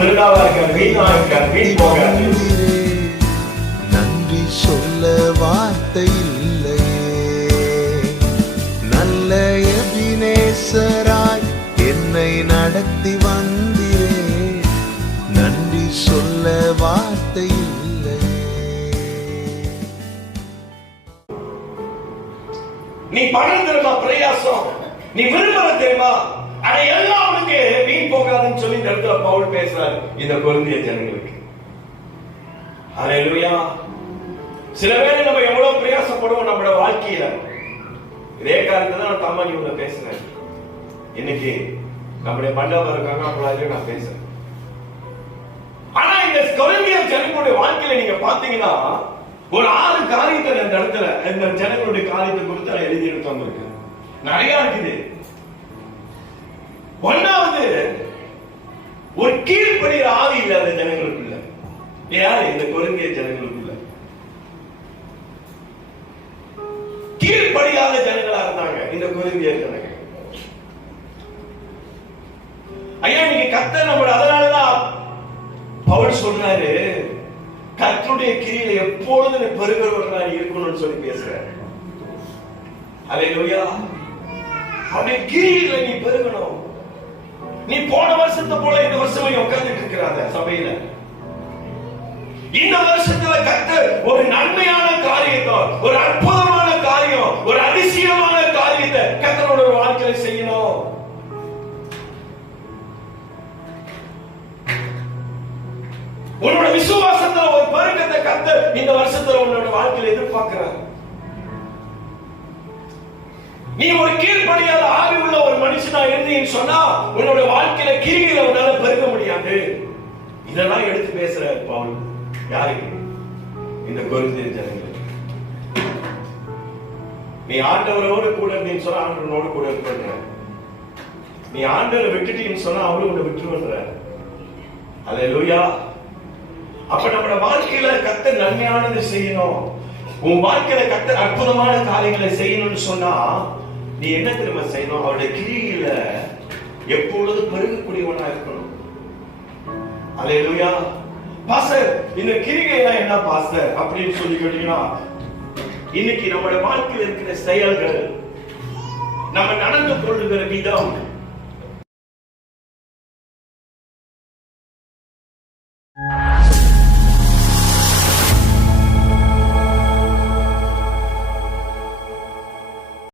திருடாவா இருக்காது, வீணா இருக்காது, வீண் போகாது. நன்றி சொல்ல வார்த்தை இல்லையே, நல்ல எபினேசராய் என்னை நடத்தி வந்தீரே, நன்றி சொல்ல வார்த்தை இல்லையே. நீ பணம் தெரியுமா பிரயாசம், நீ விரும்புற தெரியுமா, அதை எல்லாம் உனக்கு வீண் போகாதுன்னு சொல்லி இந்த இடத்துல பவுல் பேசுறாரு இந்த கொரிந்திய ஜனங்களுக்கு. ஹல்லேலூயா. சில பேர் நம்ம எவ்வளவு பிரயாசப்படுவோம் நம்மளோட வாழ்க்கையில. இதே காரணத்தை தான் நான் தம்மானி உள்ள பேசுறேன். இன்னைக்கு நம்முடைய மண்டபம் இருக்காங்க, அப்படி நான் பேசுறேன். ஆனா இந்த கொரிந்திய ஜனங்களுடைய வாழ்க்கையில நீங்க பாத்தீங்கன்னா ஒரு 6 காரியத்தை இந்த இடத்துல இந்த ஜனங்களுடைய காரியத்தை குறித்து எழுதி எடுத்து வந்திருக்கேன். நிறைய இருக்குது. ஒன்னாவது, ஒரு கீழ்ப்படிகிற ஆவி இல்லாத ஜனங்களுக்குள்ள. யாரு? இந்த கொரிந்திய ஜனங்களுக்குள்ள கீழ்ப்படியாத ஜனங்களா இருந்தாங்க இந்த கொரிந்திய ஜனங்கள். ஐயா நீங்க கர்த்தர் நம்ம, அதனாலதான் பவுல் சொல்றாரு கர்த்தருடைய கிரியில எப்பொழுது பெருகிறவர்களா இருக்கணும்னு சொல்லி பேசுறாரு. ஹல்லேலூயா. அவருடைய கிரியில நீ பெருகணும். நீ போன வருஷத்தை போல இந்த வருஷம் உட்கார்ந்துட்டு இருக்கிறாத சபையில. இந்த வருஷத்துல கர்த்தர் ஒரு நன்மையான காரியத்தை, ஒரு அற்புதமான காரியம், ஒரு அதிசயமான காரியத்தை கர்த்தரோட வாழ்க்கையில செய்யணும். உன்னோட விசுவாசத்துல ஒரு பெருக்கத்தை கர்த்தர் இந்த வருஷத்துல உன்னோட வாழ்க்கையில எதிர்பார்க்கிறார். நீ ஒரு கீழ்ப்படியாத ஆவி உள்ள ஒரு மனுஷனா இருந்தீன்னு சொன்னா உன்னோட வாழ்க்கையில கிரிகளை உன்னால பெருக முடியாது. இதெல்லாம் எடுத்து பேசுற பவுல் யாருக்கு? இந்த கொரிந்திய ஜனங்களுக்கு. நீ ஆண்டவரோடு கூட இருந்தீன்னு சொன்னா ஆண்டவரோடு கூட இருப்ப. நீ ஆண்டவரை விட்டுட்டீன்னு சொன்னா அவரும் உன்னை விட்டுருவன்ற. ஹல்லேலூயா. அப்ப நம்மளோட வாழ்க்கையில கர்த்தர் நன்மையானது செய்யணும். உன் வாழ்க்கையில கர்த்தர் அற்புதமான காரியங்களை செய்யணும்னு சொன்னா நீ என்ன திரும்ப செய்யணும்? அவருடைய கிரியில எப்பொழுது பெருகக்கூடியவனா இருக்கணும். ஹல்லேலூயா. பாஸ்டர் இந்த கிரிகைலாம் என்ன பாஸ்டர் அப்படின்னு சொல்லி கேட்டீங்கன்னா, இன்னைக்கு நம்மளோட வாழ்க்கையில் இருக்கிற செயல்கள், நம்ம நடந்து கொள்ளுகிற விதம்,